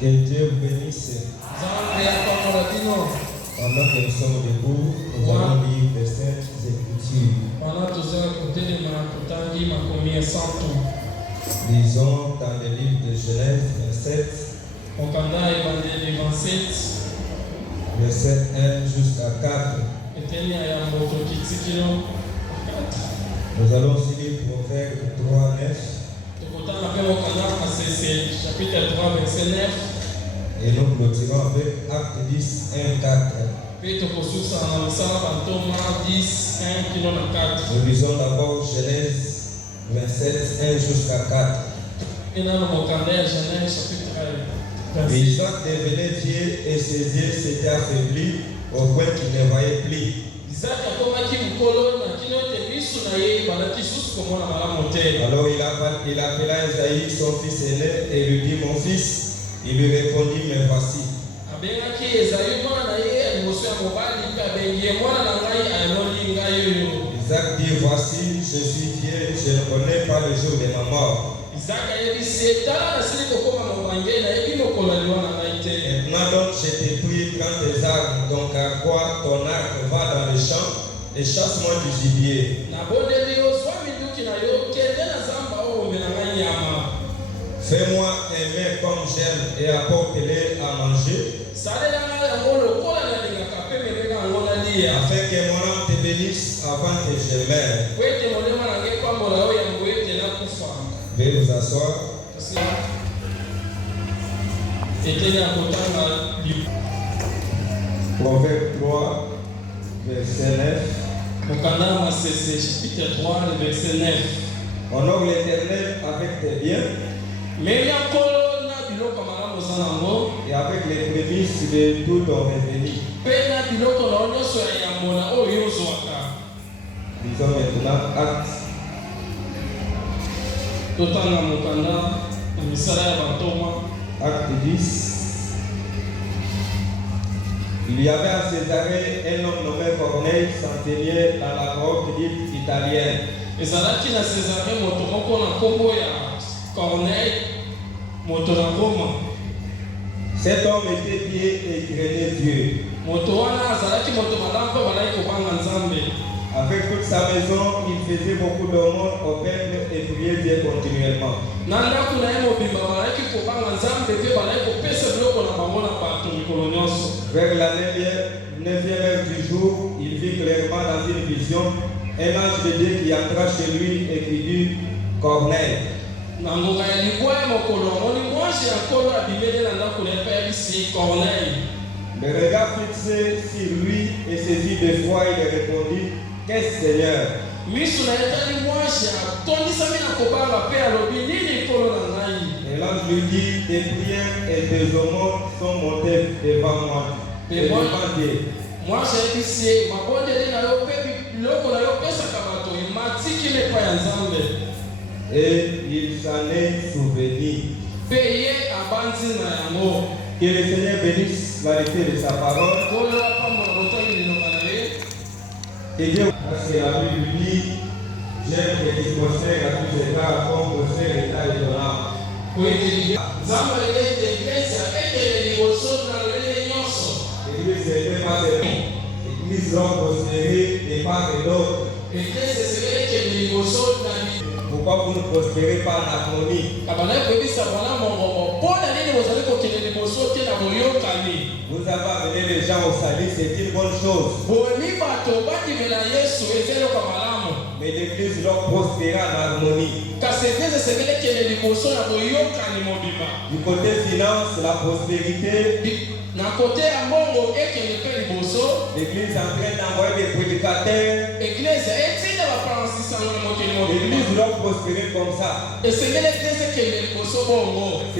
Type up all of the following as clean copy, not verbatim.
Que Dieu vous bénisse. Pendant que nous sommes debout, nous allons lire les Saintes Écritures. Lisons dans le livre de Genèse 27, verset 1 jusqu'à 4. Nous allons aussi lire Proverbe 3, 9. Chapitre 3, verset 9. Et nous clôturons avec Acte 10, 1, 4. Nous lisons d'abord Genèse 27, 1 jusqu'à 4. Et Isaac devenait vieux et ses yeux s'étaient affaiblis au point qu'il ne voyait plus. Alors il appela Esaïe, son fils aîné, et lui dit: mon fils. Il lui répondit: mais voici. Isaac dit: voici, je suis vieux, je ne connais pas le jour de ma mort. Maintenant donc je t'ai pris, prends tes armes, donc à quoi ton arc, va dans le champ et chasse-moi du gibier. Fais-moi aimer comme j'aime et apporte-les à manger, afin que mon âme te bénisse avant que je meure. Veuillez vous asseoir. Proverbe 3, verset 9. Honore l'Éternel avec tes biens et avec les prémices de tout ton revenu. Lisons maintenant Acte. Acte 10. Il y avait à Césarée un homme nommé Corneille, centenier dans la grotte dite italienne. Cet homme était pieux et craignait Dieu. Avec toute sa maison, il faisait beaucoup d'aumônes au peuple et priait Dieu continuellement. Vers la 9e heure du jour, il vit clairement dans une vision un ange de Dieu qui entra chez lui et qui dit: Corneille. Le regard fixé sur lui et saisi de foi, il répondit: qu'est-ce, Seigneur? Et l'ange lui dit: tes prières et tes aumônes sont montées devant moi. Devant Dieu. Et il s'en est souvenu. Que le Seigneur bénisse la lecture de sa parole. Et Dieu, parce que la Bible dit: j'aime que tu prospères à tous égards, comme prospère l'état de ton âme. L'église n'était pas seulement. L'église doit prospérer de part et d'autre. Pourquoi vous ne prospérez pas en harmonie? Vous avez amené les gens au salut, c'est une bonne chose. Mais l'église doit prospérer en harmonie. Du côté finance, la prospérité. L'église est en train d'envoyer des prédicateurs. L'église doit prospérer comme ça. C'est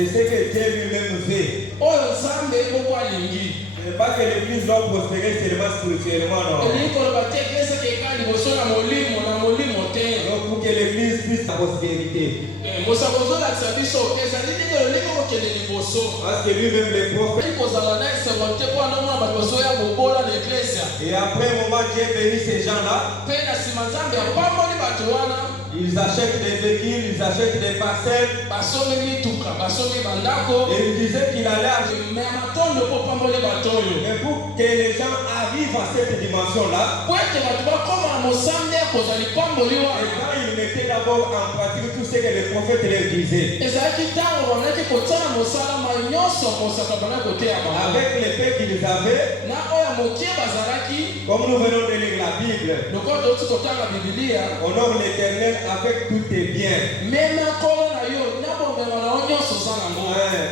ce que Dieu lui-même fait. Ce n'est pas que l'église doit prospérer seulement spirituellement, non. Donc pour que l'église puisse la prospérité. Parce que lui-même le prophète. Et après un moment, Dieu bénit ces gens-là. Ils achètent des véhicules, ils achètent des parcelles. basombi mituka basombi bandako Et il disait qu'il allait acheter. me matondo mpo pamboli bato oyo Mais pour que les gens arrivent à cette dimension-là, po ete bato bakóma na mosambi ya kozwa lipamboli et wana quand ils mettaient d'abord en pratique tout ce que les prophètes leur disaient, ezalaki ntango bandaki kotia na mosalama nyonso mosaka bandaki koteya bango avec les paix qu'ils avaient, na oyo mokie bazalaki comme nous venons de lire la Bible, lokola touti kotanga bibilia honore l'Éternel avec tous tes biens. mema nkolo na yo na bomengo na yo nyonso oza nango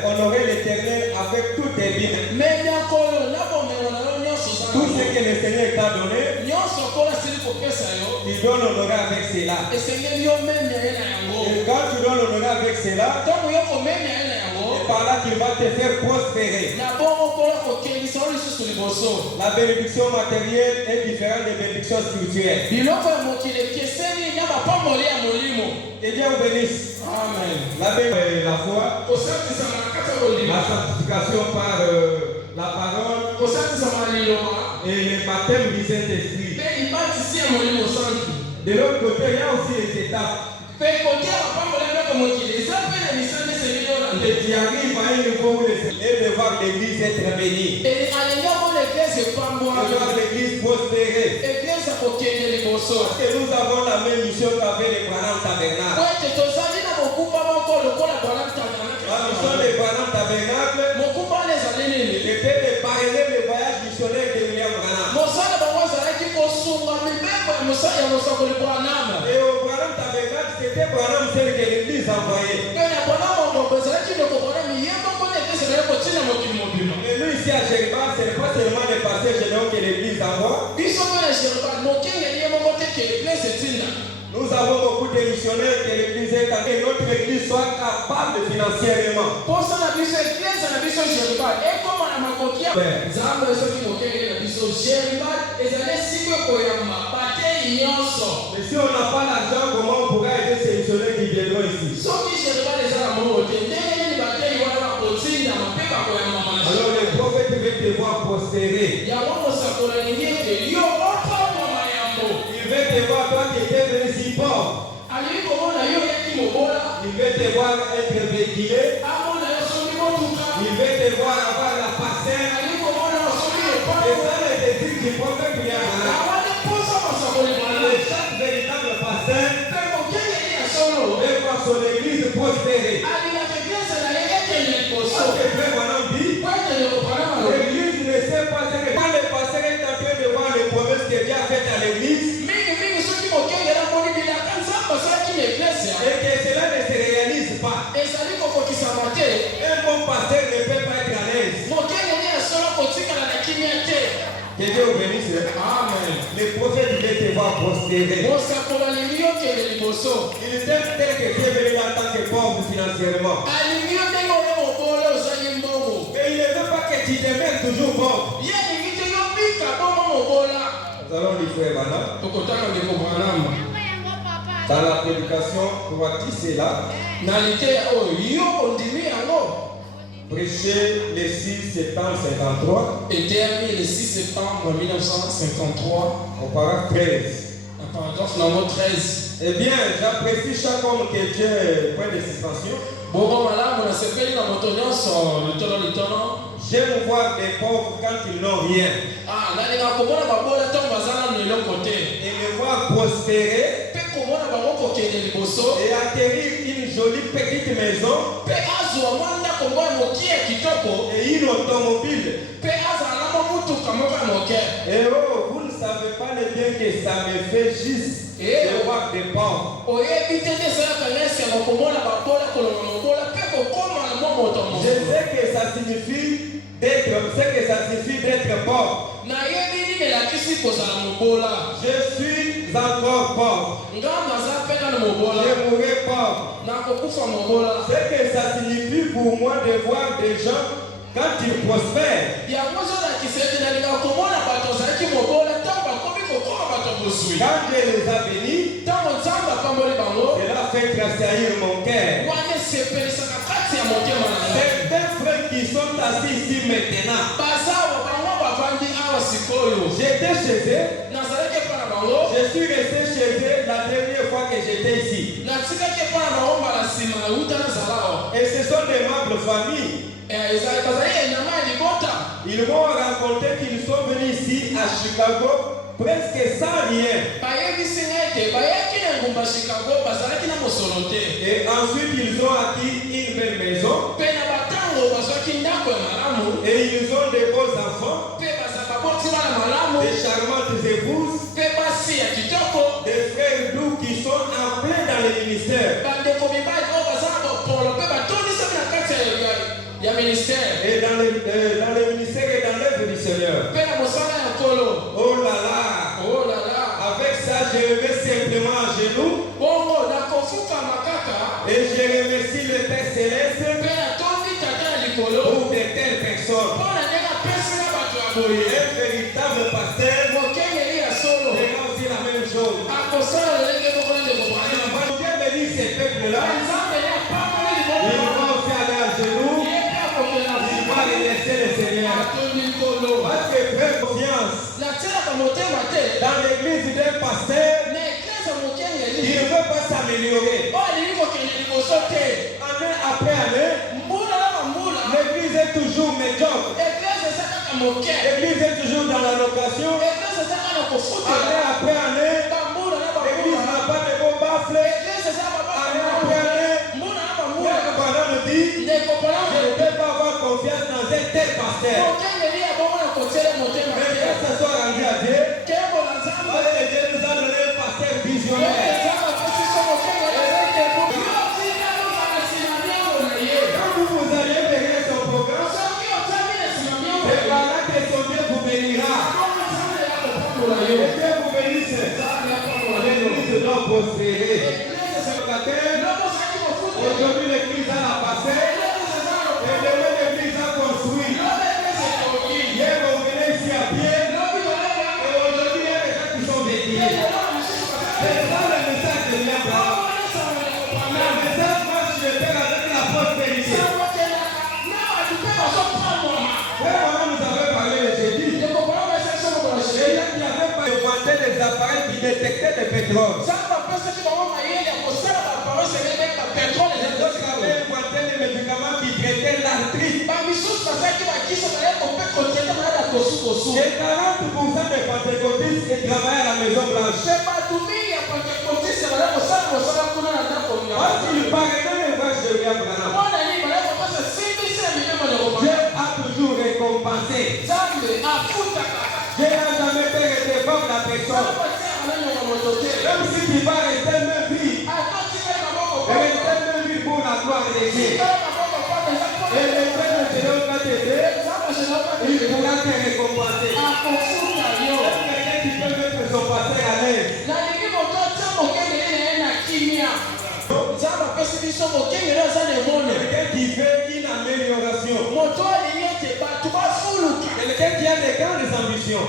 Honorer l'Éternel avec tous tes biens. mema nkolo na bomengo na yo nyonso oza Tout ce nango que le Seigneur t'a donné, nyonso nkolo asili kopesa yo tu dois l'honorer avec cela. esengeli yo memia ye na yango Et quand tu dois l'honorer avec cela, ntango yo komemia ye na yango c'est par là qu'il va te faire prospérer. na bongo nkolo kokengisa yo lisusu liboso La bénédiction matérielle est différente des bénédictions spirituelles. biloko ya mokili ekeseni na bapamboli ya molimo Que Dieu vous bénisse. amen La bénédiction, la foi, kosatisama na kati ya kolima la sanctification par la parole kosatisama na liloba et le baptême du Saint-Esprit. mpe libatisi ya molimo santu De l'autre côté, il y a aussi les étapes. mpe kotia bapamboli ya ndako mokili eza mpe na misala esengeli yo na Et ndeti tu arrives à un niveau où et de voir l'église être bénie. alingi amona eglise epambwa De voir l'église prospérer. eglise akokende liboso Parce que nous avons la même mission qu'avec les Branham Tabernacle. po ete tozali na mokumba moko lokola La mission banatanana des Branham Tabernacle mokumba wana ezali nini était de parrainer le voyage missionnaire de William Branham. mosala bango ezalaki kosunga mibembo ya mosakoli branama Et au Branham Tabernacle, c'était Branham seul que l'église envoyait. mpe na branama moko ezalaki ndeko branama ye moko na eglise ezali kotina mokili mobima Et nous ici à Jérusalem, ce n'est pas seulement les pasteurs généraux que l'église envoie. biso mpe na jérusalem mokengeli ye moko te ke eglise etinda Nous avons beaucoup de missionnaires que l'église est en que notre église soit capable financièrement. posa na biso eglise na biso jérusalem ekoma na makoki ya nzambe soki mokengeli na biso jérusalem ezali esiko ekoyamba batei nyonso. Mais si on n'a pas l'argent, comment on pourra aider ces missionnaires qui viendront ici? soki jérusalem eza na moko te ndenge nini batei wana bakotindama mpe bakoyambama na Alors les prophètes veulent te voir prospérer. yango mosakola alingi ete yo opamwama yambo Il veut te voir toi qui étais venu si pauvre. alingi komona yo yaki mobola Il veut te voir être véhiculé. amona yo soki motuka Il veut te voir avoir la parcelle. alingi komona yo soki Et epango ça, les désirs du prophète qui vient là. awana posa masakoli bana Et chaque véritable pasteur mpe mokengeli ya solo veut voir son église prospérer. alingaka eglise na ye ekende liboso Parce que frère Branham dit, po ete lekopanama l'église ne sait pas ce que quand le pasteur est en train de voir les promesses que Dieu a faites à l'église, mingimingi soki mokengeli amoni bilaka nzambe asalaki na eglise et que cela ne se réalise pas. ezali kokokisama te Un bon pasteur ne peut pas être à l'aise. mokengeli ya solo kotikala na kimia te Que Dieu vous bénisse. amen Les prophètes veulent te voir prospérer. mosakola alingi yo kende liboso Il t'aime tel que tu es venu là en tant que pauvre financièrement. alingi yo ndenge oyo mobola ozali mbongo Mais il ne veut pas que tu demeures toujours pauvre. ye alingi te yo bika bongo mobola Nous allons lui frère Branham. tokotanga ndeko branama Dans la prédication, pour tisser là, na liteya oyo yo ondimi yango prêcher le 6 septembre 53, eteyami le 6 septembre 1953 au paragraphe 13. na paragraphe nango 13 Eh bien, j'apprécie chaque homme que Dieu est point de suspension. bongo malamu nasepeli na moto nyonso litono J'aime voir des pauvres quand ils n'ont rien. nalingaka komona babola ntango baza nano eloko te Et les voir prospérer mpe komona bango kokende liboso et atterrir une jolie petite maison mpe azwa mwa ndako moko ya mokie ya kitoko et une automobile. mpe azala na mwa mutuka moko ya moke Et oh, vous ne savez pas le bien que ça me fait juste de voir des pauvres. oyebi te nde esalaka nesianga komona babola kolonga mobola mpe kokóma na mwa moto ya Je mosusu sais que ça signifie d'être pauvre. nayebi nini elakisi kozala mobola Je suis encore pauvre. nga naza mpe nano mobola Je mourrai pauvre. nakokufa mobola Ce que ça signifie pour moi de voir des gens quand ils prospèrent. yango ezolakisa ete nalingaka komona bato ozalaki mobola ntango bakomi kokóma bato ya bozwi Quand Dieu les a bénis, ntango nzambe apamboli bango cela fait tressaillir mon cœur. wana esepelisaka kati ya motema na ngai Certains frères qui sont assis ici maintenant, bazawa bango bavandi awa sikoyo j'étais chez eux, nazalaki epa na bango je suis resté chez eux la dernière fois que j'étais ici. Et ce sont des membres de famille. Ils m'ont raconté qu'ils sont venus ici à Chicago presque sans rien. Et ensuite ils ont acquis une belle maison. Et ils ont des beaux enfants, des charmantes épouses, des frères doux qui sont en plein dans le ministère. Et dans le ministère et dans l'œuvre du Seigneur. Oh là là. Avec ça, je me mets simplement à genoux. Et je remercie le Père Céleste pour de telles personnes. Un véritable pasteur. C'est aussi la même chose. Dieu bénit ces peuples-là. Ils vont aussi aller à genoux. Ils vont remercier le Seigneur. Parce que très confiance dans l'église d'un pasteur, il ne veut pas s'améliorer. Année après année, l'église est toujours médiocre. L'église est toujours dans la location. Année après année, l'église n'a pas de beaux baffles. Année après année, le pendant me dit, je ne peux pas avoir confiance dans un tel pasteur. Mais que ce soit rendu à Dieu, Dieu nous a donné un pasteur visionnaire. Quand vous allez derrière son programme, c'est par là que son Dieu vous bénira. Et Dieu vous bénisse. L'église doit prospérer. Aujourd'hui, l'église a la passé. Et demain, l'église a construit. Hier, on venait ici à pied. Et aujourd'hui, il y a des gens qui sont dédiés. C'est ça le message de Dieu. Le message marche de faire avec la prospérité. Frère, nous avons parlé le jeudi. Et il y avait pas des appareils qui détectaient le pétrole. Ils avaient inventé des médicaments qui traitaient l'arthrite. Et 40% des pentecôtistes qui travaillent à la Maison Blanche. Parce qu'ils parrainaient les vaches de William Branham. Dieu a toujours récompensé. Dieu n'a jamais fait recevoir la personne. Même si tu vas rester même vie. Rester même vie pour la gloire de Dieu. Et le Père de Dieu va t'aider. Il pourra te récompenser. Quelqu'un qui peut mettre son pasteur à l'aise. Quelqu'un qui fait une amélioration. Quelqu'un qui a des grandes ambitions.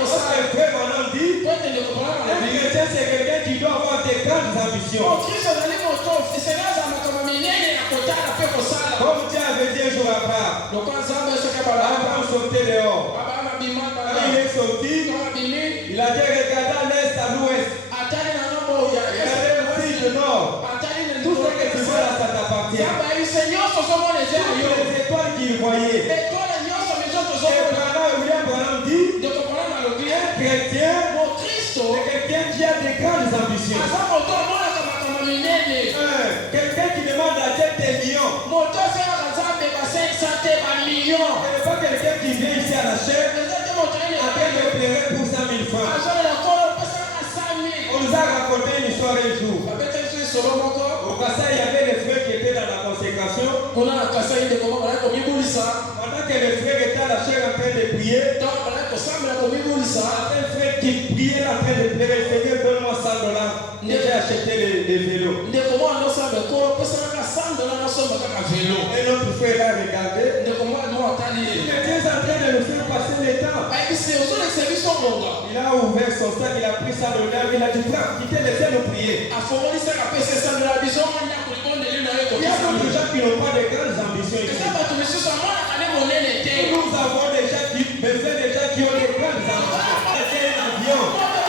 Parce que le frère Branham dit, un chrétien c'est quelqu'un qui doit avoir des grandes ambitions. Comme Dieu avait dit un jour à Abraham. Abraham sortait dehors. Quand il est sorti, il a dit regarde à l'est, à l'ouest. Regardez aussi le nord. Tout ce que tu vois là, ça t'appartient. Les étoiles qu'il voyait. Et William Branham dit, un chrétien, c'est quelqu'un qui a des grandes ambitions. Quelqu'un qui demande à Dieu des millions. Ce n'est pas quelqu'un qui vient ici à la chair en train de pleurer pour 100 000 francs. On nous a raconté une histoire un jour. Au Kassai, il y avait des frères qui étaient dans la consécration. Pendant que les frères étaient à la chair en train de prier, un frère qui priait en train de pleurer, Seigneur, donne-moi $100. J'ai acheté des vélos. Et notre frère a regardé. Il était en train de nous faire passer le temps. Il a ouvert son sac, il a pris $100, il a dit, frère, quittez, laissez-nous prier. Il y a d'autres gens qui n'ont pas de grandes ambitions ici. Nous avons des gens qui ont des grandes ambitions.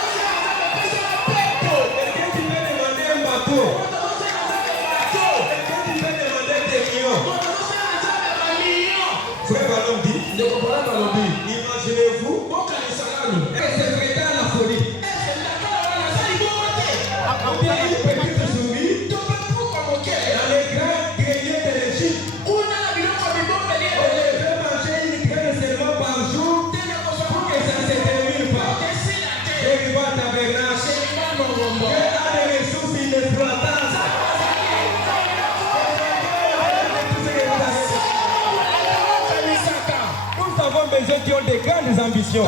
qui ont de grandes ambitions.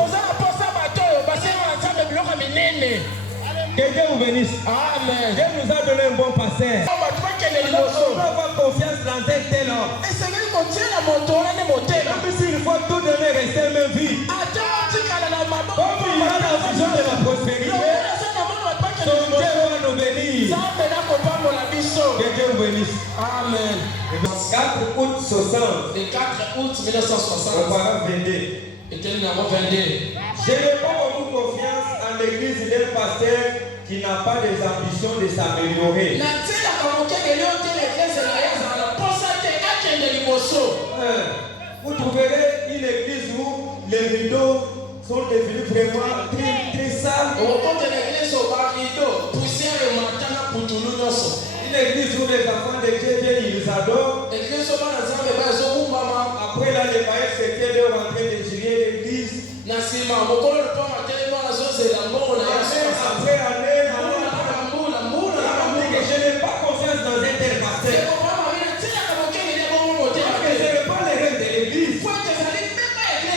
Que Dieu vous bénisse. Amen. Dieu nous a donné un bon pasteur. On doit avoir confiance dans un tel homme. Même s'il faut tout donner, rester même vie. Comme il a la vision de la prospérité, son Dieu va nous bénir. Que Dieu vous bénisse. Amen. Le 4 août 60. Le 4 août 1960. Au paragraphe 22. Était le numéro 22. Je n'ai pas beaucoup confiance en l'église d'un pasteur qui n'a pas des ambitions de s'améliorer. Vous trouverez une église où les rideaux sont devenus vraiment très sales. Une église où les enfants de Dieu viennent, ils les adorent. Après là, les païens chrétiens doivent rentrer de jurer l'église. Après année, je n'ai pas confiance dans un tel pasteur. Parce que ce n'est pas les règles de l'église.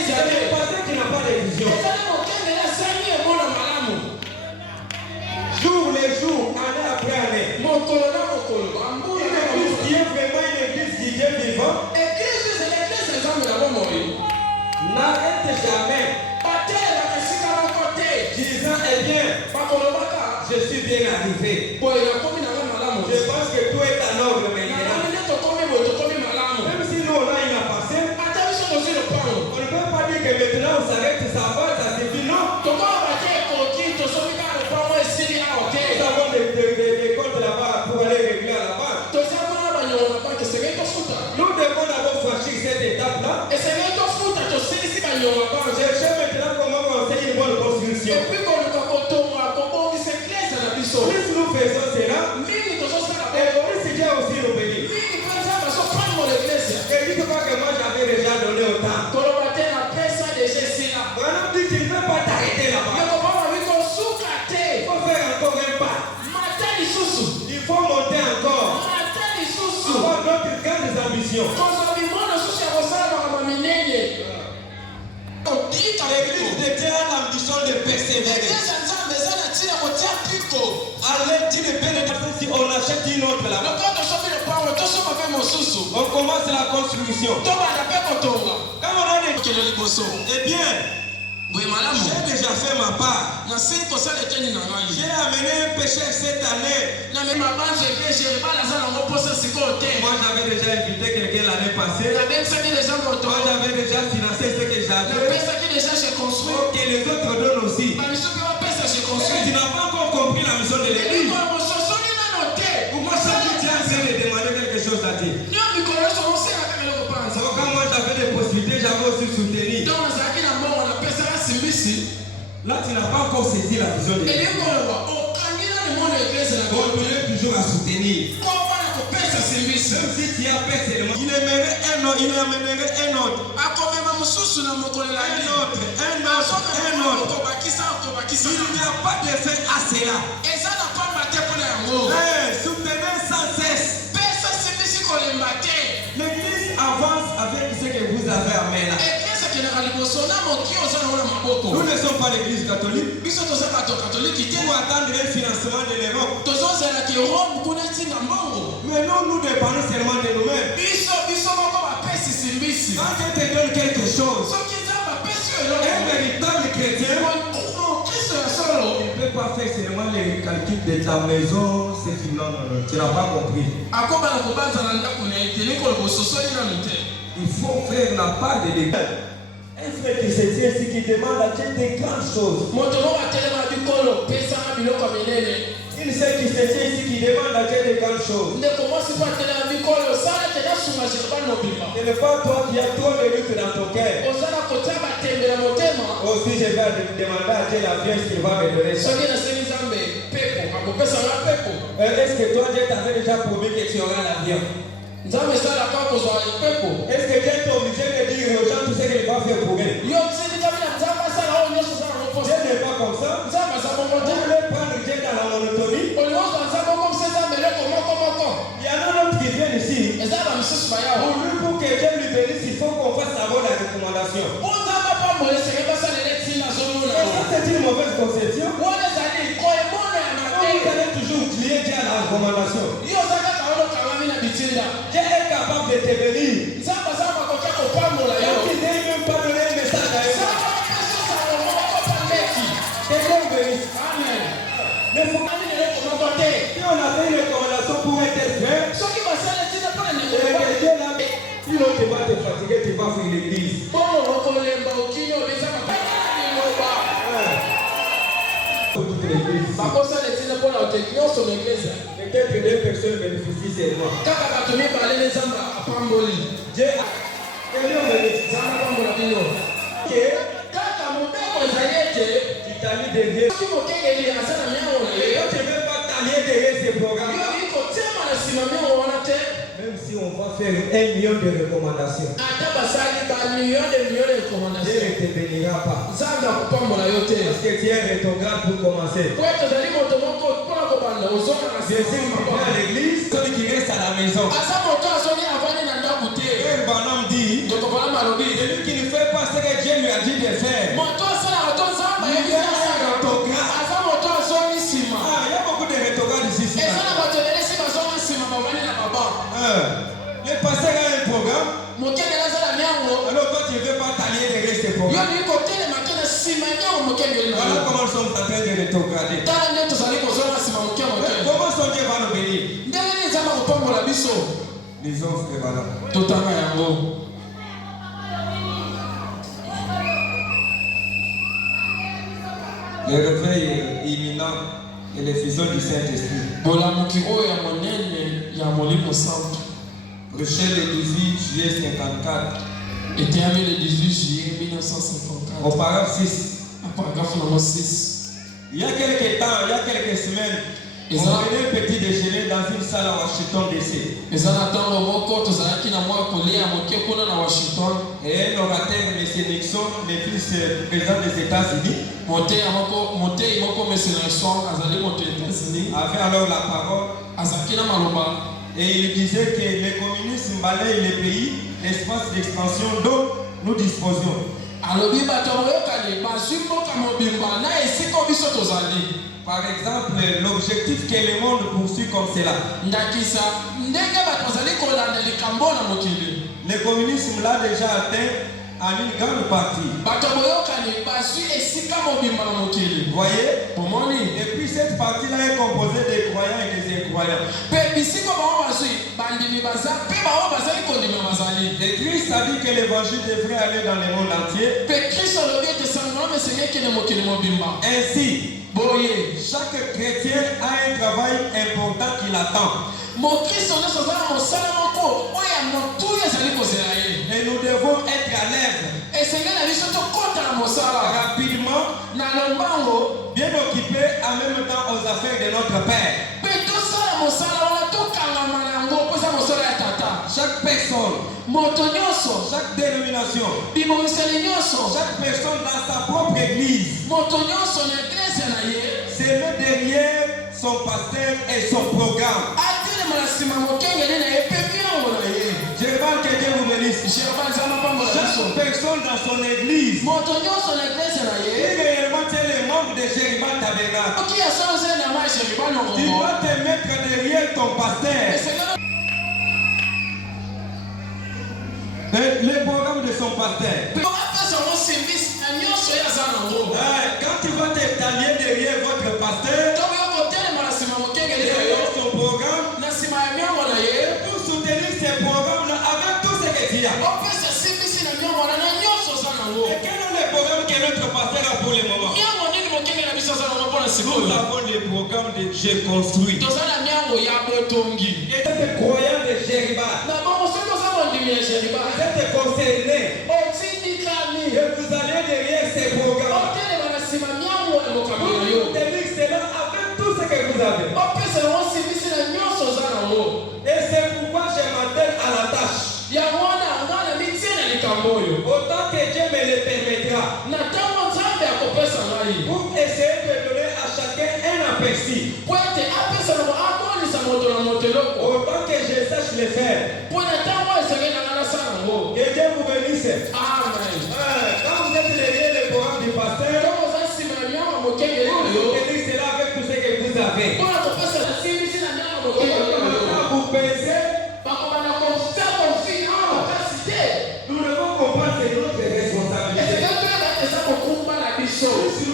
C'est un pasteur qui n'a pas de vision. Jour les jours, année après année. Une église qui est vraiment une église qui est vivante. N'arrête jamais. Disant, eh bien, je suis bien arrivé. Je pense que tout est en ordre maintenant. Même si nous on a une passé, on ne peut pas dire que maintenant on s'arrête, ça va, ça suffit, non. Nous avons des comptes là-bas pour aller régler à la banque. Nous devons d'abord franchir cette étape-là. Chercher maintenant comment construire une bonne construction. Plus nous faisons cela, et plus Dieu aussi nous bénit. Ne dites pas que moi j'avais déjà donné autant. Maintenant, dit qu'il ne peut pas t'arrêter là-bas. Il faut faire encore un pas. Il faut monter encore. Avoir d'autres grandes ambitions. L'église de Dieu a l'ambition de persévérer. Avec une bénédiction, si on achète une autre là, on commence la construction. Quand on a des... Eh bien, j'ai déjà fait ma part. J'ai amené un péché cette année. Moi j'avais déjà invité quelqu'un l'année passée. Moi j'avais déjà financé ce que j'avais. Ok, les autres donnent aussi. Tu n'as pas encore compris la mission de l'église. Pour moi, ça tu es en train de demander quelque chose à Dieu. Quand moi j'avais des possibilités, j'avais aussi soutenu. Là, tu n'as pas encore saisi la vision de l'église. Continuez toujours à soutenir. Même si tu as fait seulement, il aimerait un autre. Il amènerait un autre. Il n'y a pas de fait à cela. Soutenez sans cesse. L'église avance avec ce que vous avez amené là. Nous ne sommes pas l'église catholique. Pour attendre un financement de l'Europe. Mais nous dépendons seulement de nous-mêmes. Quand Dieu te donne quelque chose, un véritable chrétien, il ne peut pas faire seulement les calculs de ta maison. Non, tu n'as pas compris. Il faut faire la part de l'église. Un frère qui se tient ici, qui demande à Dieu des grandes choses. Une sœur qui se tient ici, qui demande à Dieu des grandes choses. Ce n'est pas toi qui as trop de lutte dans ton cœur. Aussi, je vais demander à Dieu l'avion qu'il va me donner ça. Est-ce que toi, Dieu t'avait déjà promis que tu auras l'avion? Est-ce que Dieu t'est obligé de dire aux gens tout ce qu'il va faire pour eux? Dieu n'est pas comme ça. Vous voulez prendre Dieu dans la monotonie? Il y en a d'autres qui viennent ici. Pour que Dieu lui bénisse, il faut qu'on fasse d'abord la recommandation. c'est une mauvaise conception. Vous allez toujours oublier Dieu à la recommandation. Dieu est capable de te bénir. Il n'est même pas donné un message à eux. Quelqu'un bénisse. Amen. Mais il faut pas dire recommander. Si on a fait une recommandation pour être fait, sinon tu vas te fatiguer, tu vas fuir l'église. Peut-être que deux personnes bénéficient seulement. Dieu tu t'allies derrière. Quand tu ne veux pas t'allier derrière ces programmes, même si on va faire 1 million de recommandations, Dieu ne te bénira pas. Parce que tu es rétrograde pour commencer. Je sais que à l'église, celui qui reste à la maison. Barnum dit, celui qui ne fait pas ce que Dieu lui a dit de faire. Il y a beaucoup de rétrogrades ici. Le pasteur a un programme. Alors toi tu ne veux pas t'allier derrière ce programme. Voilà comment nous sommes en train de rétrograder. Comment son Dieu va nous bénir? Les offres et voilà. Le réveil imminent et l'effusion du Saint-Esprit. Prêché le 18 juillet 54. Était le 18 juillet 1954. Au paragraphe 6. Paragraphe numéro 6. Il y a quelques temps, il y a quelques semaines, on venait petit déjeuner dans une salle à Washington DC. Et un orateur, M. Nixon, le fils président des États-Unis, avait alors la parole. Et il disait que le communisme balaye le pays, l'espace d'expansion dont nous disposions. Par exemple, l'objectif que le monde poursuit comme cela. Le communisme l'a déjà atteint en une grande partie. Voyez? Et puis cette partie-là est composée des croyants et des incroyants. Et Christ a dit que l'évangile devrait aller dans le monde entier. Ainsi, chaque chrétien a un travail important qui l'attend. Et nous devons être à l'aise. Rapidement, bien occupés en même temps aux affaires de notre Père. Chaque personne, chaque dénomination, chaque personne dans sa propre église se met derrière son pasteur et son programme. Je demande que Dieu vous bénisse. Chaque personne dans son église, si réellement tu es le membre de Jériba Tabernacle, tu dois te mettre derrière ton pasteur. Le programme de son pasteur. Quand tu vas t'étaler derrière votre pasteur, derrière son programme, pour soutenir ces programmes-là avec tout ce que tu as. Et quel est le programme que notre pasteur a pour le moment? Nous avons le programme de Dieu construit. Et c'est croyant de Jériba. Vous êtes concernés. Et vous allez derrière ces programmes. Vous tenez cela avec tout ce que vous avez. Et c'est pourquoi je m'attelle à la tâche. Autant que Dieu me le permettra. Pour essayer de donner à chacun un aperçu. Autant que je sache le faire. Que Dieu vous bénisse. Amen. Quand vous êtes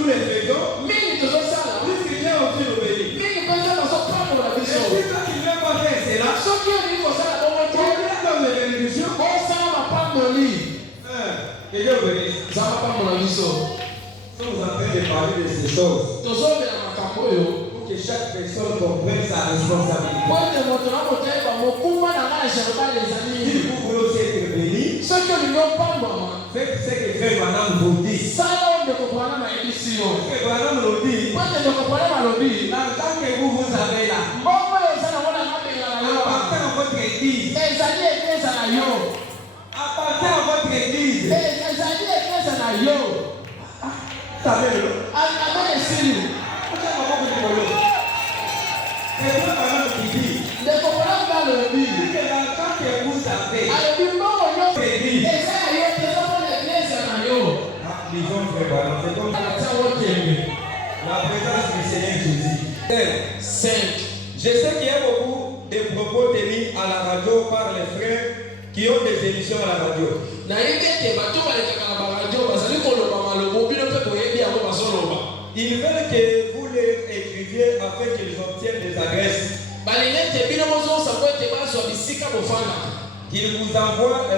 nous les faisons, mingi tozosala plus qu'il vient aussi nous bénir. mingi mpenza bazopambola Et biso si toi qui ne viens pas faire cela, soki olingi kosala bongo te combien d'hommes de bénédiction? osala mapamboli Que Dieu bénisse. za mapambola biso Nous sommes en train de parler de ces choses tozomela makambo oyo pour que chaque personne comprenne sa responsabilité. po ete moto na motoyeba mokumba na ngai na jerbal ezali Si vous voulez aussi être béni, soki olingi opambwama faites ce que Frère Branham vous dit. sala oyo ndeko branama ayebisi yo Frère Branham nous dit, po ete ndeko branama alobi l'argent que vous avez là, mbongo oyo eza nango na mabengana na yo appartient à votre église. ezali egleza na yo Appartient à votre église. ezali egleza na yo Savez le amen esili C'est Frère Branham qui dit, ndeko branama alobi que l'argent que vous avez, alobi mbongo nyonso église. eza na yo te eza mpona egleza na yo Lisons Frère Branham, c'est comme atia woteme la présence du Seigneur Jésus. 5 Je sais qu'il y a beaucoup de propos tenus à la radio par les frères qui ont des émissions à la radio. nayebi ete bato balekaka na baradio bazali koloba malobo bino mpe boyebi yango bazoloba Ils veulent que vous les écriviez afin qu'ils obtiennent des adresses. balingi ete bino bozosa po ete bazwa bisika bofandaka Qu'ils vous envoient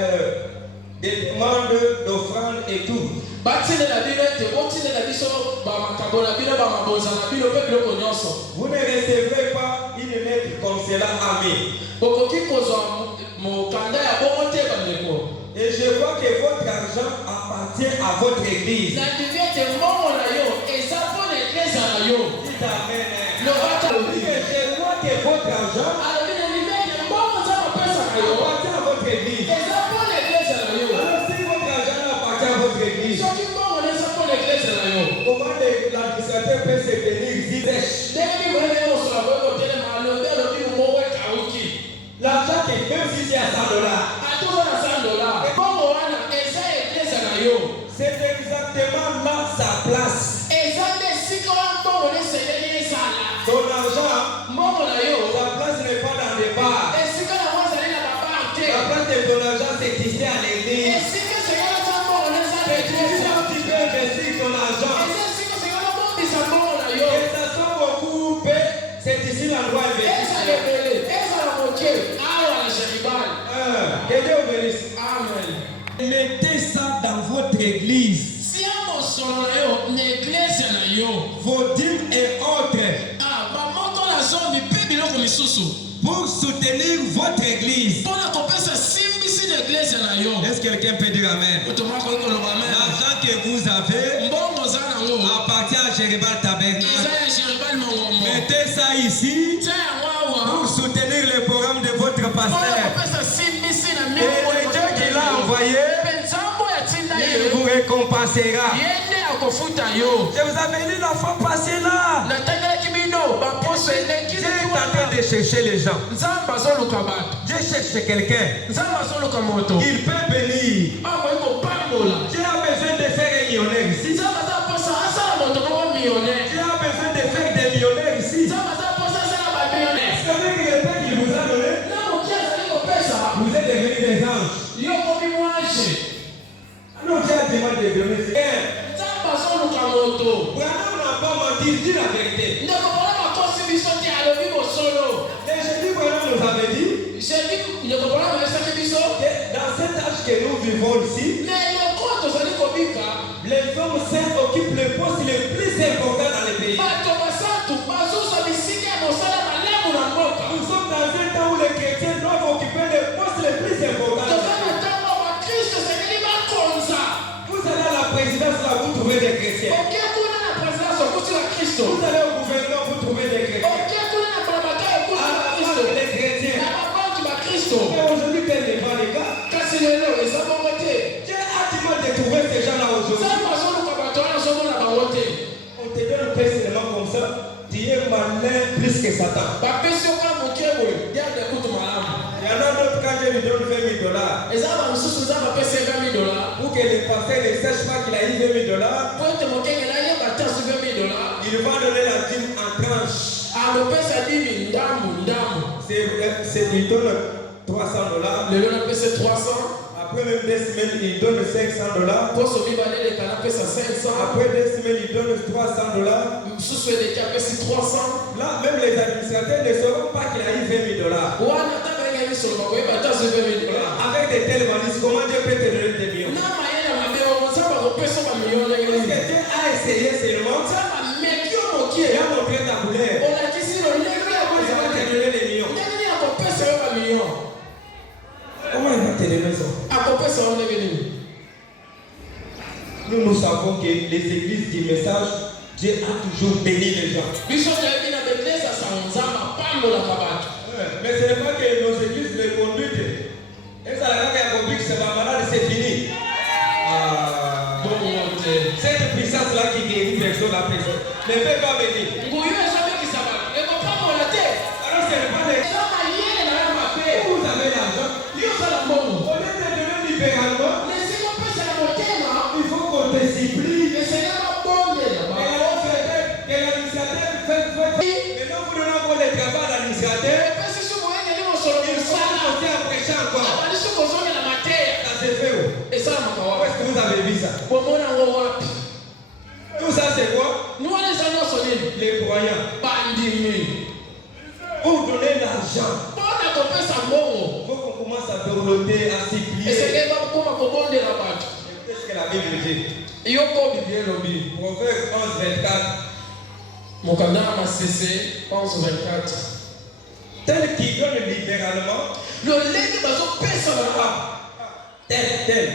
des demandes d'offrandes et tout. batindela bino ete botindela biso bamakambo na bino bamabonza na bino mpe biloko nyonso Vous ne recevrez pas une lettre comme cela à moi. bokoki kozwa mokanda ya bongo te bandeko Et je vois que votre argent appartient à votre église. nandimi ete mbongo na yo eza mpona egleza na yo Dites Amen. lobaka Et je vois que votre argent alobi nandimi ete mbongo nza bapesaka yo appartient à votre église. eza mpona egleza na yo Alors si votre argent appartient à votre église, soki mbongo neza mpona egleza na yo comment l'administrateur peut se tenir ici sèche? ndenge boyebe kosola boye kotelema alobi alobi mbongo ekauki L'argent que même si c'est à $100, atoza na $100 mbongo wana eza egleza na yo c'est exactement là sa place. eza nde esika wana mbongo nesengeli ezala Ton argent, mbongo na yo sa place n'est pas dans les bars. esika yango ezali na babar te La place de ton argent, c'est ici à l'église. esika esengeli ata mbongo neza na Et tu egleza dis quand tu peux investir ton argent, eza esika esengeli obongisa mbongo na yo et ça sort beaucoup, c'est ici l'endroit ezala investissement. ebele ezala moke awa na jeribal Que Dieu vous bénisse. amen Mettez ça dans votre église. sia mosolo na yo na egleza na yo Vos dîmes et autres bamoko na zombi mpe biloko misusu pour soutenir votre église. mpona kopesa simbisi na egleza na yo Est-ce que quelqu'un peut dire Amen? moto moko okoki koloba amen L'argent que vous avez mbongo oza nango appartient à Jéribal eza Tabernacle. ya jeribal mongombo Mettez ça ici tia yango awa pour soutenir le programme de votre mpona pasteur. kopesa simbisi na Et le Dieu qui l'a envoyé, mpe nzambo yatinda il ye vous récompensera. ye nde akofuta yo Je vous avais dit la fois passée là. natangelaki bino baposo eleki Dieu est en train de chercher les gens. nzambe azoluka bato Dieu cherche quelqu'un. nzambe azoluka moto Il peut bénir. akoki kopambola Dieu a besoin de faire un millionnaire ici. nzambe aza posa asala moto moko millionnaire Dieu a besoin de faire des millionnaires ici. nzambe aza posa asala bamillionnaire C'est avec le Père qu'il vous a donné. na moki azali kopesa Vous êtes devenus des anges. yo komi mwanje Alors Dieu a demandé de donner. nzambe azoluka moto Branham n'a pas menti, il dit la vérité. ndeko bona makosi biso te alobi bosolo Et je dis, Branham nous avait dit jebi ndeko bona mayesaki biso que dans cet âge que nous vivons ici, na eloko tozali kobika les hommes saints occupent le poste le plus important dans le pays. bato basantu bazozwa bisika ya mosala malamu na mboka Nous sommes dans un temps où les chrétiens doivent occuper le poste le plus important. toza na ntango bakristo esengeli bakonza Vous allez à la présidence là, vous trouvez des chrétiens. oke kuna na présidence okuti na kristo Vous allez au gouvernement, vous trouvez des chrétiens. oke kuna na balabata okuti À na la kristo banque, les chrétiens. na babanki bakristo Mais aujourd'hui, tel n'est pas le cas. kasi lelo eza bongo te Dieu a du mal de trouver ces gens-là aujourd'hui. nzambe azoluka bato wana azomona bango te On te donne personnellement comme ça. Tu es malin plus que Satan. bapesi oka moke boye garde kutu malamu Il y en a d'autres quand Dieu lui donne $20 000 eza bamosusu nzambe apesi $20 pour que le pasteur ne sache pas qu'il a eu $20 000. po ete mokengela yeba te asu $20 Il va donner la dîme en tranches. amopesa dimi ndambu ndambu Il donne $300. lelo napesi 300 Après Après même 2 semaines, il donne $500. poso mibale elekana pesa 500 Après 2 semaines, il donne $300. mosusu eleki apesi 300 Là, même les administrateurs ne sauront pas qu'il a eu $20 000. wana ata bayenga misolo bakoyeba ata azwi $20 000 Avec de telles valises, comment Dieu peut te donner des millions? na mayele mabe nzambe akopesa bamilio ndenge Parce nini que Dieu a essayé seulement. nzambe ameki yo Il mokie a montré ta couleur. olakisi lolenge ya Il va te donner des millions. ndenge nini akopesa yo bamilio Comment il va te donner ça? akopesa yo ndenge nini Nous savons que les églises du message, Dieu a toujours béni les gens. biso toyebi na beglise asango nzambe apambolaka bato Mais ce n'est pas que nos églises les conduisent. Et ça, la a compris que c'est pas malade, c'est fini. Cette puissance-là qui guérit personne la personne ne peut pas venir. nguyu ezobekisa bato ekopambola te Alors, ce n'est pas les gens. eza mayele na yo mabe Vous avez l'argent. yo osala mbongo Au lieu de donner libéralement, lesi kopesa na motema il faut qu'on te supplie. esengeli babondela Et alors, que l'administrateur fait. Maintenant, vous donnez encore les travaux à l'administrateur. epesi su moyengeli mosolo Il faut mosala aussi prêcher encore. abandi su kozongela mateya Ça c'est fait où? esalamaka Où wapi est-ce que vous avez vu ça? bomona yango wapi Tout ça c'est quoi? ni wana eza nyonso nini Les croyants. bandimi Pour donner l'argent, mpona kopesa mbongo il faut qu'on commence à dorloter, à supplier. esengeli bakokoma kobondela bato Qu'est-ce que la Bible dit? yoko biblia elobi Proverbe 11:24. mokanda ya masese 11:24 Tel qui donne libéralement, lolenge bazopesa na tel,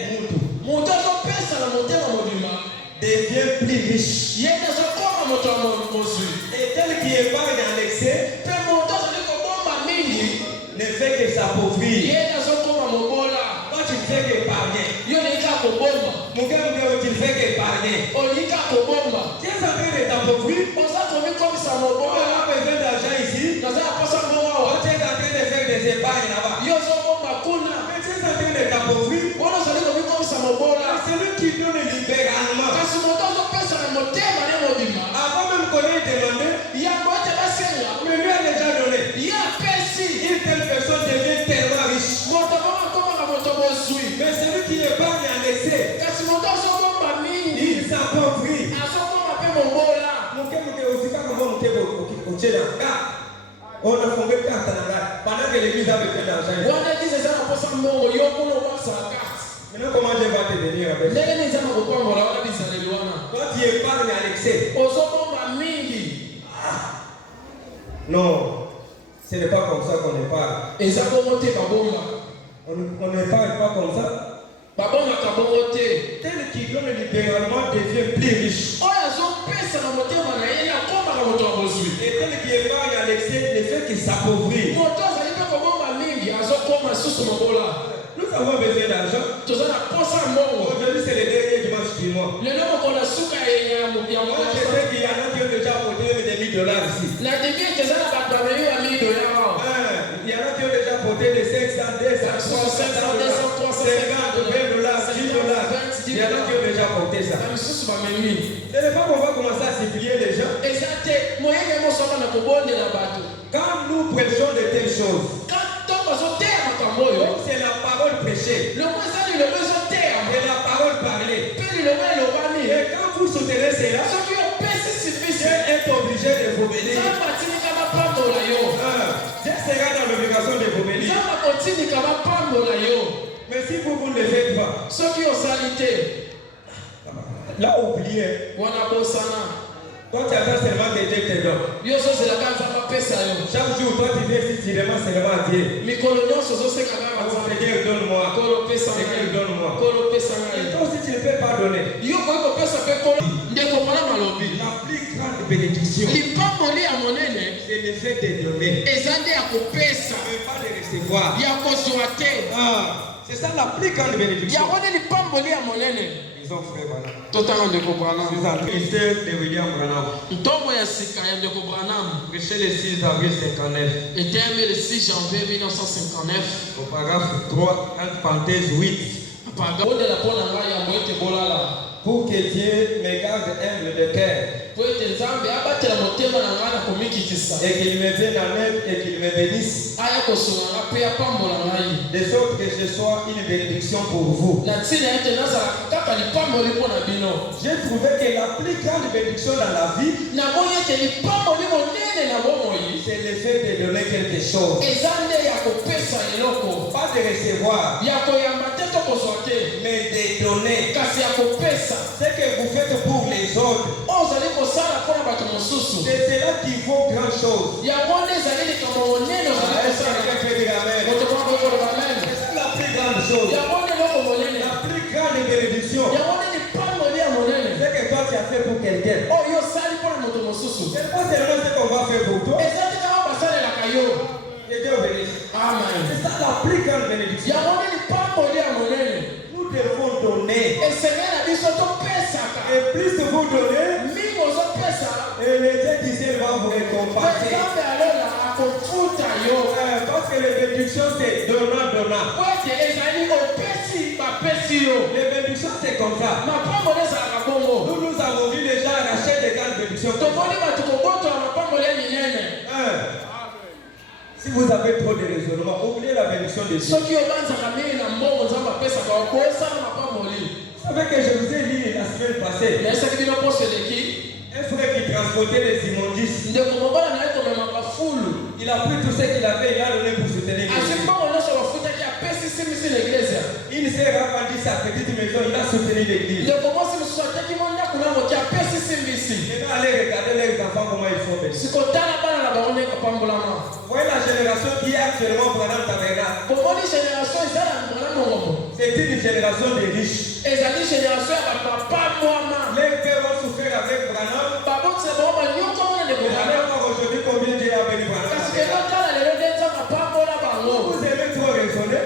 moto azopesa na motema mobima devient plus riche. ye nde azokoma moto ya mozwi Et tel qui épargne en excès mpe moto azali kobomba mingi ne fait que s'appauvrir. ye nde azokoma mobola Toi tu ne fais qu'épargner. yo olika kobomba Mon gars, tu ne fais qu'épargner. olika kobomba Tu es en train de t'appauvrir. oza komikomisa On mobola a besoin d'argent ici. naza na posa mbongo awa Tu es en train de faire des épargnes là-bas. yo ozobomba kuna Mais tu es en train de t'appauvrir. wana ozali komikomisa mobola Celui qui donne libéralement. kasi moto azopesa na motema ne mobima Avant même qu'on ait demandé, yango ete basenga mais lui a déjà donné. ye apesi Une telle personne devient tellement riche. moto bongo akomaka moto bozwi Mais celui qui épargne en excès, kasi moto azobomba mingi il s'appauvrit. azokoma mpe mobola On a fondé carte pendant que l'église a besoin d'argent. wana eglize eza na posa mbongo yo kuna obakisaka karte Maintenant, comment Dieu va te venir avec ça? ndenge nini eza na kopambola wana bizaleli wana Toi, tu épargnes en excès. ozobomba mingi Non, ce n'est pas comme ça qu'on épargne. eza bongo te babomba On n'épargne pas comme ça. babongaka bongo te Tel qui donne libéralement devient plus riche. oyo azopesa na motema na ye akomaka moto ya bozwi Et tel qui épargne en excès ne fait que s'appauvrir. moto azali mpe kobomba mingi azokoma susu mobola Nous avons besoin d'argent. toza na posa mbongo Aujourd'hui, c'est le dernier dimanche du mois. lelo mokola suka ya Moi, je mokola sais qu'il y en a qui ont déjà apporté des $1000 ici. na debi ete eza na bato babeli ya mido yao Il y en a qui ont déjà apporté des 500, 200, 300, 200, 50, $20, $10. Il y en a qui ont déjà apporté ça. bamisusu bamemi Ce n'est pas qu'on va commencer à supplier les gens. eza te moyenge mosoka na kobondela bato Quand nous prêchons de telles choses, ntango azoteya makambo oyo c'est la parole prêchée loko eza lilobo ezoteyama et la parole parlée. mpe lilobo elobami Et quand vous soutenez cela, soki opesi sifisi Dieu est obligé de vous bénir. nzambe atindika bapambola yo Dieu sera dans l'obligation de vous bénir. nzambe akotindika bapambola yo Mais si vous ne le faites pas, soki osali te là oubliez. wana bosana Toi tu attends seulement que Dieu te donne. yo ozozelaka nzambe apesa yo Chaque jour, toi tu viens ici, tu demandes seulement à Dieu. mikolo nyonso ozoseka kaka Oh, nzambe Seigneur, donne-moi. kolo opesa Seigneur, ngai donne-moi. kolo opesa Et ngai toi aussi, tu ne peux pas donner. yo koki kopesa mpe kolo ndeko mwana malobi La plus grande bénédiction, lipamboli ya monene c'est le fait de donner. eza nde ya kopesa Mais pas de recevoir. ya kozwa te C'est ça la plus grande bénédiction. yango nde lipamboli ya monene Ils ont frère Branham. totanga ndeko branam Ils ont ministère de William Branham. ntongo ya sika ya ndeko branam Prêché le 6 avril 59. eteyami le 6 janvier 1959 Au paragraphe 3, entre parenthèses 8. bondela mpo na ngai yango ete bolala Pour que Dieu me garde humble de cœur po ete nzambe abatela motema na ngai na komikitisa et qu'il me vienne en aide et qu'il me bénisse. aya de sorte que ce soit une bénédiction pour vous. J'ai trouvé que la plus grande bénédiction dans la vie, c'est le fait de donner quelque chose. Pas de recevoir, mais de donner. Ce que vous faites pour les autres, c'est cela qui vaut grand chose. C'est la plus grande chose. La plus grande bénédiction. C'est que toi tu as fait pour quelqu'un. C'est pas seulement ce qu'on va faire pour toi. Que Dieu bénisse. Amen. C'est ça la plus grande bénédiction. Nous devons donner. Et plus vous donnez, et le Dieu du ciel va vous récompenser. Parce que les bénédictions c'est donnant. Les bénédictions c'est comme ça. Nous avons vu déjà racheter des grandes bénédictions. Si vous avez trop de raisonnement, oubliez la bénédiction de Dieu. Vous savez que je vous ai dit la semaine passée, un frère qui transportait les immondices, il a pris tout ce qu'il avait, il a donné pour soutenir l'église. Il s'est revendu sa petite maison, il a soutenu l'église. Maintenant, allez regarder les enfants comment ils font. Voyez la génération qui est actuellement pendant ta mère. C'est une génération de riches. Les pères vont souffrir avec Branham. Aujourd'hui, combien Dieu a béni Branham? Vous aimez trop raisonner?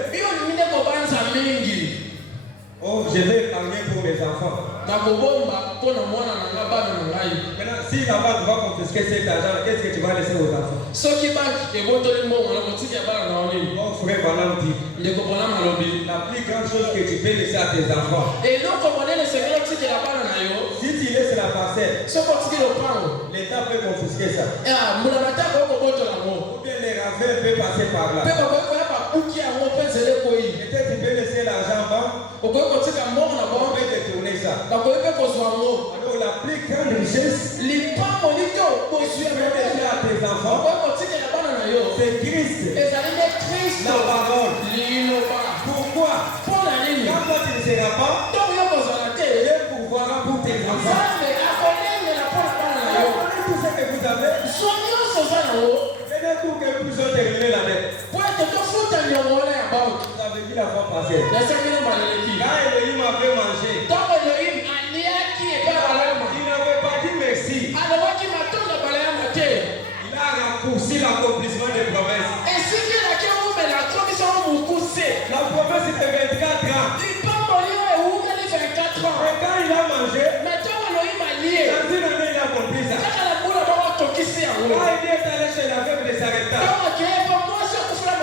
Oh, je vais épargner pour mes enfants. Maintenant, si la banque va confisquer cet argent, qu'est-ce que tu vas laisser aux enfants? Oh, frère Branham dit, la plus grande chose que tu peux laisser à tes enfants, si tu laisses la parcelle, l'État peut confisquer ça. Ou bien les ravins peuvent passer par là. Peut-être tu peux laisser l'argent en banque, on peut détourner ça. Alors la plus grande richesse, c'est à tes enfants, c'est Christ, la parole. Pourquoi? Quand toi tu ne seras pas, Dieu pourvoira pour tes enfants. Tout ce que vous avez, venez pour que vous puissiez terminer la dette. Vous avez vu la fois passée. Quand Elohim avait mangé, il n'avait pas dit merci. Il a raccourci l'accomplissement des promesses. La promesse était 24 ans. Et quand il a mangé, dans une année il a accompli ça. Quand il est allé chez la veuve de Sarepta,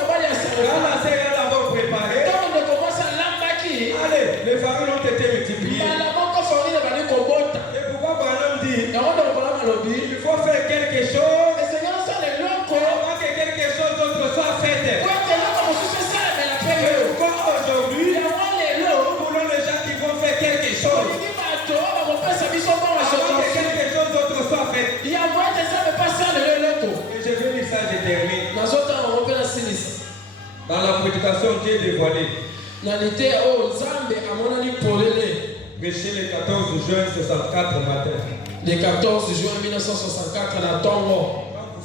quand la sœur a d'abord préparé, allez, les familles ont été multipliées. Et pourquoi Branham dit, il faut faire quelque chose avant que quelque chose d'autre soit fait. Pourquoi aujourd'hui, nous voulons les gens qui vont faire quelque chose avant que quelque chose d'autre soit fait. Et je vais lire ça, je termine. Dans la prédication, Dieu est dévoilé. Prêché le 14 juin 64 matin. Le 14 juin 1964, quand vous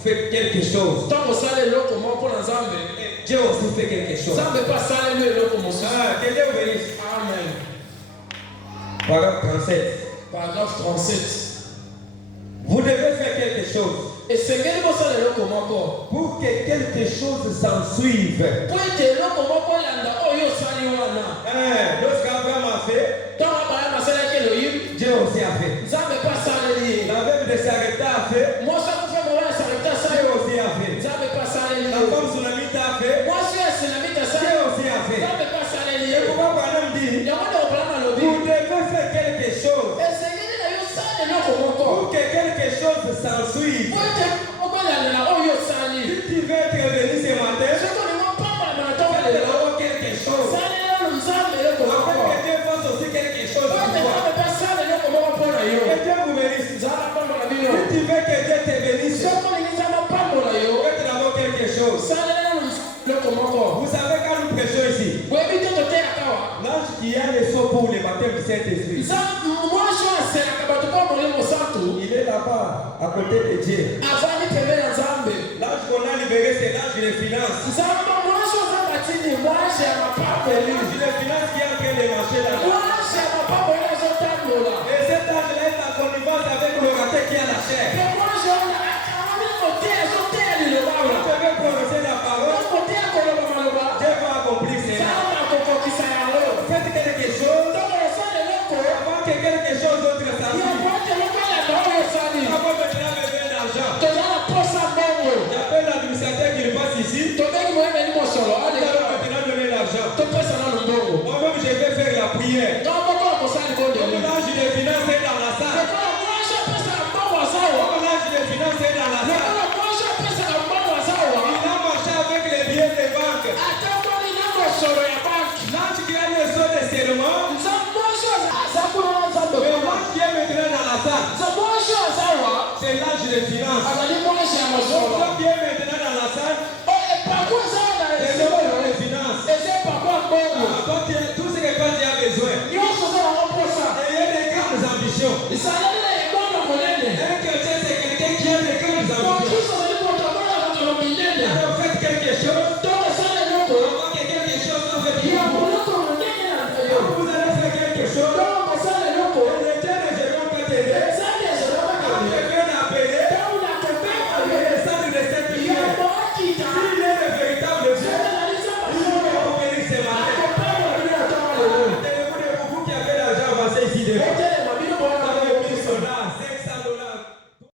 faites quelque chose, Dieu aussi fait quelque chose. Que Dieu bénisse. Amen. Paragraphe 37. Paragraphe 37. Vous devez faire quelque chose. Et c'est pour que quelque chose s'en suive. Lorsqu'Abraham a fait, Dieu aussi a fait. La veuve de Sarepta a fait, Dieu aussi a fait. La femme Sunamite a fait, Dieu aussi a fait. Et pourquoi Branham dit, vous devez faire quelque chose pour que quelque chose s'en suive. Si tu veux être béni ce matin, y a les sauts pour le baptême du Saint-Esprit. Il est là-bas, à côté de Dieu. L'âge qu'on a libéré, c'est l'âge des finances. C'est l'âge des finances qui est en train de marcher là-bas. Et cet âge-là est en connivence avec le raté qui a la chair. Tu veux prononcer la parole, Dieu va accomplir cela. Faites quelque chose avant que quelque chose d'autre s'arrive. Avant de faire lever l'argent. J'appelle l'administrateur qui passe ici. Il va maintenant donner l'argent. Moi-même, je vais faire la prière.